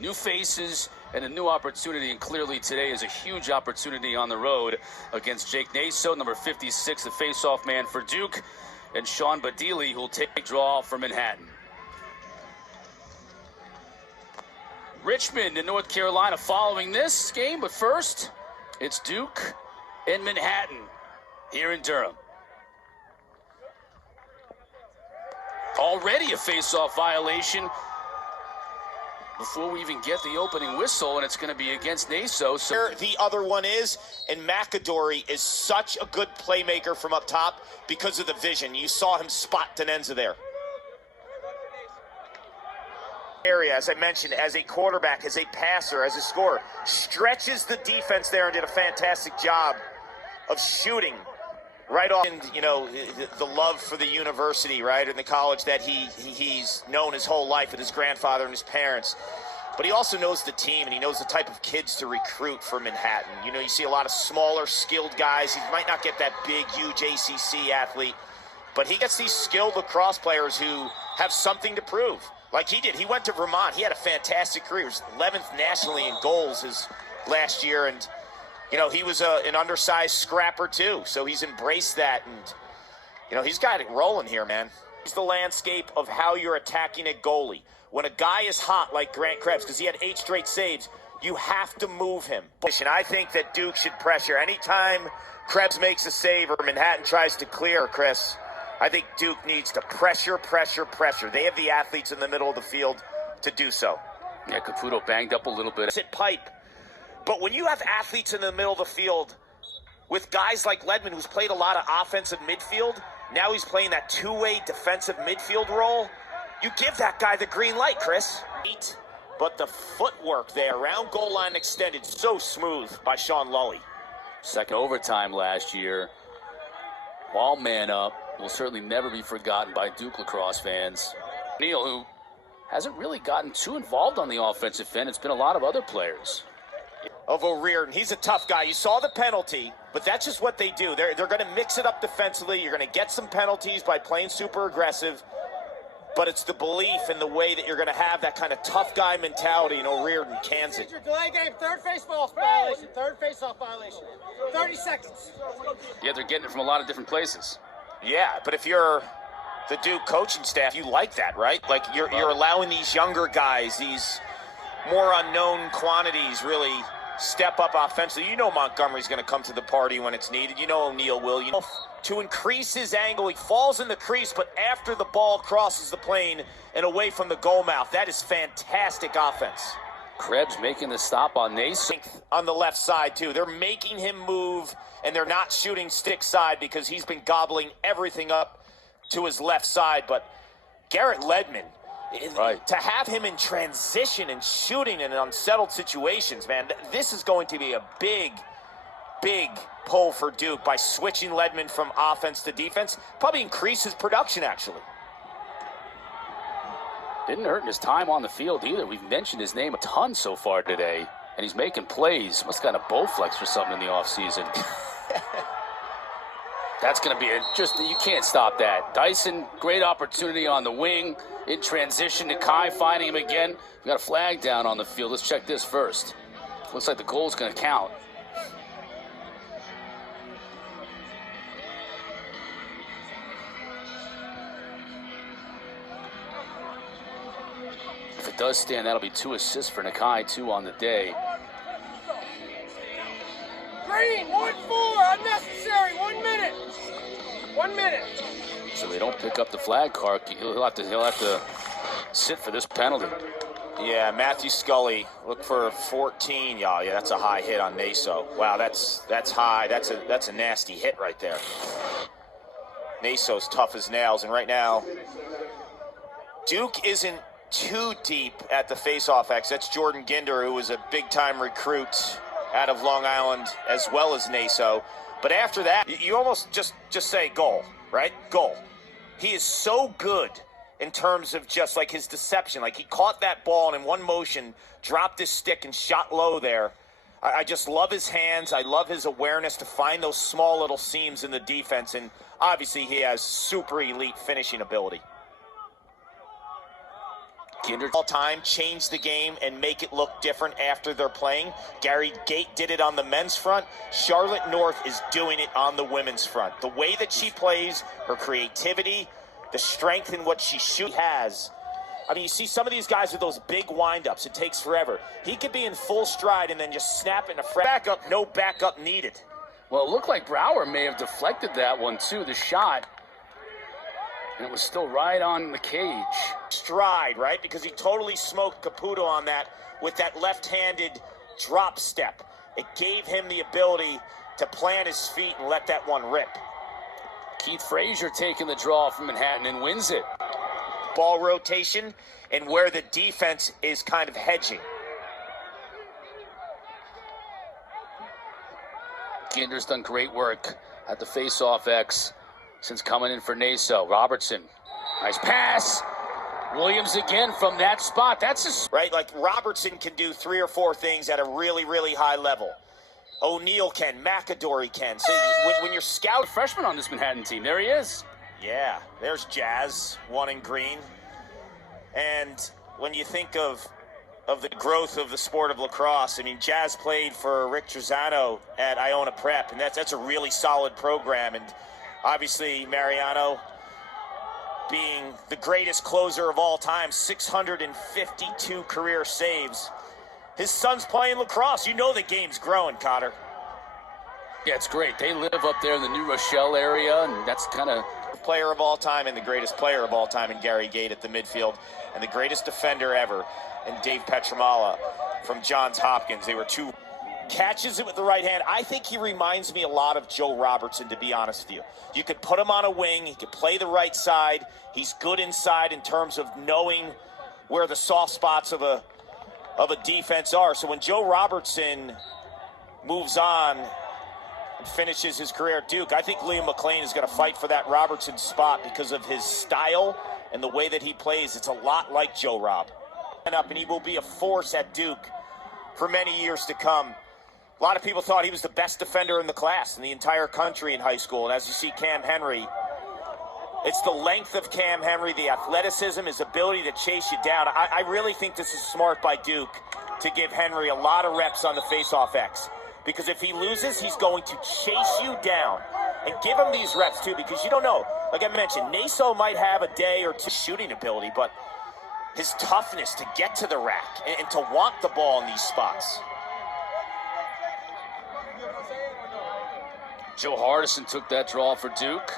new faces and a new opportunity, and clearly today is a huge opportunity on the road against Jake Naso, number 56, the face-off man for Duke, and Sean Badili, who will take a draw for Manhattan. Richmond in North Carolina following this game, but first, it's Duke and Manhattan here in Durham. Already a face-off violation before we even get the opening whistle, and it's going to be against Naso. So the other one is, and McAdory is such a good playmaker from up top because of the vision. You saw him spot Tenenza there. Area, as I mentioned, as a quarterback, as a passer, as a scorer, stretches the defense there and did a fantastic job of shooting right off. And, you know, the love for the university, right, and the college that he's known his whole life with his grandfather and his parents. But he also knows the team, and he knows the type of kids to recruit for Manhattan. You know, you see a lot of smaller, skilled guys. He might not get that big, huge ACC athlete, but he gets these skilled lacrosse players who have something to prove. Like he did. He went to Vermont. He had a fantastic career. He was 11th nationally in goals his last year, and you know, he was an undersized scrapper too, so he's embraced that, and you know, he's got it rolling here, man. It's the landscape of how you're attacking a goalie. When a guy is hot like Grant Krebs, because he had 8 straight saves, you have to move him. And I think that Duke should pressure. Anytime Krebs makes a save or Manhattan tries to clear, Chris, I think Duke needs to pressure. They have the athletes in the middle of the field to do so. Yeah, Caputo banged up a little bit. Sit pipe. But when you have athletes in the middle of the field with guys like Ledman, who's played a lot of offensive midfield, now he's playing that two-way defensive midfield role, you give that guy the green light, Chris. But the footwork there around goal line extended so smooth by Sean Lully. Second overtime last year. All man up. Will certainly never be forgotten by Duke lacrosse fans. Neal, who hasn't really gotten too involved on the offensive end. It's been a lot of other players. Of O'Riordan. He's a tough guy. You saw the penalty, but that's just what they do. They're going to mix it up defensively. You're going to get some penalties by playing super aggressive, but it's the belief in the way that you're going to have that kind of tough guy mentality in O'Riordan, Kansas. Delay game, third face-off violation. 30 seconds. Yeah, they're getting it from a lot of different places. Yeah, but if you're the Duke coaching staff, you like that, right? Like you're allowing these younger guys, these more unknown quantities really step up offensively. You know Montgomery's going to come to the party when it's needed. You know O'Neal will. You know, to increase his angle, he falls in the crease, but after the ball crosses the plane and away from the goal mouth, that is fantastic offense. Krebs making the stop on Naso. On the left side, too. They're making him move, and they're not shooting stick side because he's been gobbling everything up to his left side. But Garrett Ledman, right, to have him in transition and shooting in unsettled situations, man, this is going to be a big pull for Duke by switching Ledman from offense to defense. Probably increase his production, actually. Didn't hurt in his time on the field either. We've mentioned his name a ton so far today, and he's making plays. Must have got a Bowflex or something in the offseason. That's going to be you can't stop that. Dyson, great opportunity on the wing. In transition to Kai, finding him again. We got a flag down on the field. Let's check this first. Looks like the goal's going to count. If it does stand, that'll be 2 assists for Nakai, 2 on the day. Green, 1-4, unnecessary, 1 minute. 1 minute. So they don't pick up the flag, Clark. He'll have to sit for this penalty. Yeah, Matthew Scully, look for 14, y'all. Yeah, that's a high hit on Naso. Wow, that's high. That's a nasty hit right there. Naso's tough as nails, and right now, Duke isn't too deep at the face-off X. That's Jordan Ginder, who was a big-time recruit out of Long Island as well as Naso. But after that, you almost just say goal, right? Goal. He is so good in terms of just like his deception. Like he caught that ball and in one motion dropped his stick and shot low there. I just love his hands. I love his awareness to find those small little seams in the defense. And obviously he has super elite finishing ability. Ginder all time, change the game and make it look different after they're playing. Gary Gate did it on the men's front. Charlotte North is doing it on the women's front. The way that she plays, her creativity, the strength in what she has. I mean, you see some of these guys with those big windups. It takes forever. He could be in full stride and then just snap in a backup, no backup needed. Well, it looked like Brower may have deflected that one, too, the shot. And it was still right on the cage. Stride, right? Because he totally smoked Caputo on that with that left-handed drop step. It gave him the ability to plant his feet and let that one rip. Keith Frazier taking the draw from Manhattan and wins it. Ball rotation and where the defense is kind of hedging. Ginder's done great work at the Faceoff X since coming in for Naso. Robertson, nice pass. Williams again from that spot. That's right. Like Robertson can do 3 or 4 things at a really, really high level. O'Neal can, McAdory can. So when you're scouting freshman on this Manhattan team, there he is. Yeah, there's Jazz, one in green. And when you think of the growth of the sport of lacrosse, I mean, Jazz played for Rick Trezano at Iona Prep, and that's a really solid program. And obviously, Mariano being the greatest closer of all time, 652 career saves. His son's playing lacrosse. You know the game's growing, Cotter. Yeah, it's great. They live up there in the New Rochelle area, and that's kind of... Player of all time and the greatest player of all time in Gary Gate at the midfield, and the greatest defender ever in Dave Petramala from Johns Hopkins. They were 2 catches it with the right hand. I think he reminds me a lot of Joe Robertson, to be honest with you. You could put him on a wing. He could play the right side. He's good inside in terms of knowing where the soft spots of a defense are. So when Joe Robertson moves on and finishes his career at Duke, I think Liam McLean is going to fight for that Robertson spot because of his style and the way that he plays. It's a lot like Joe Rob. And he will be a force at Duke for many years to come. A lot of people thought he was the best defender in the class in the entire country in high school. And as you see Cam Henry, it's the length of Cam Henry, the athleticism, his ability to chase you down. I really think this is smart by Duke to give Henry a lot of reps on the Faceoff X. Because if he loses, he's going to chase you down. And give him these reps, too, because you don't know. Like I mentioned, Naso might have a day or 2 shooting ability, but his toughness to get to the rack and to want the ball in these spots. Joe Hardison took that draw for Duke.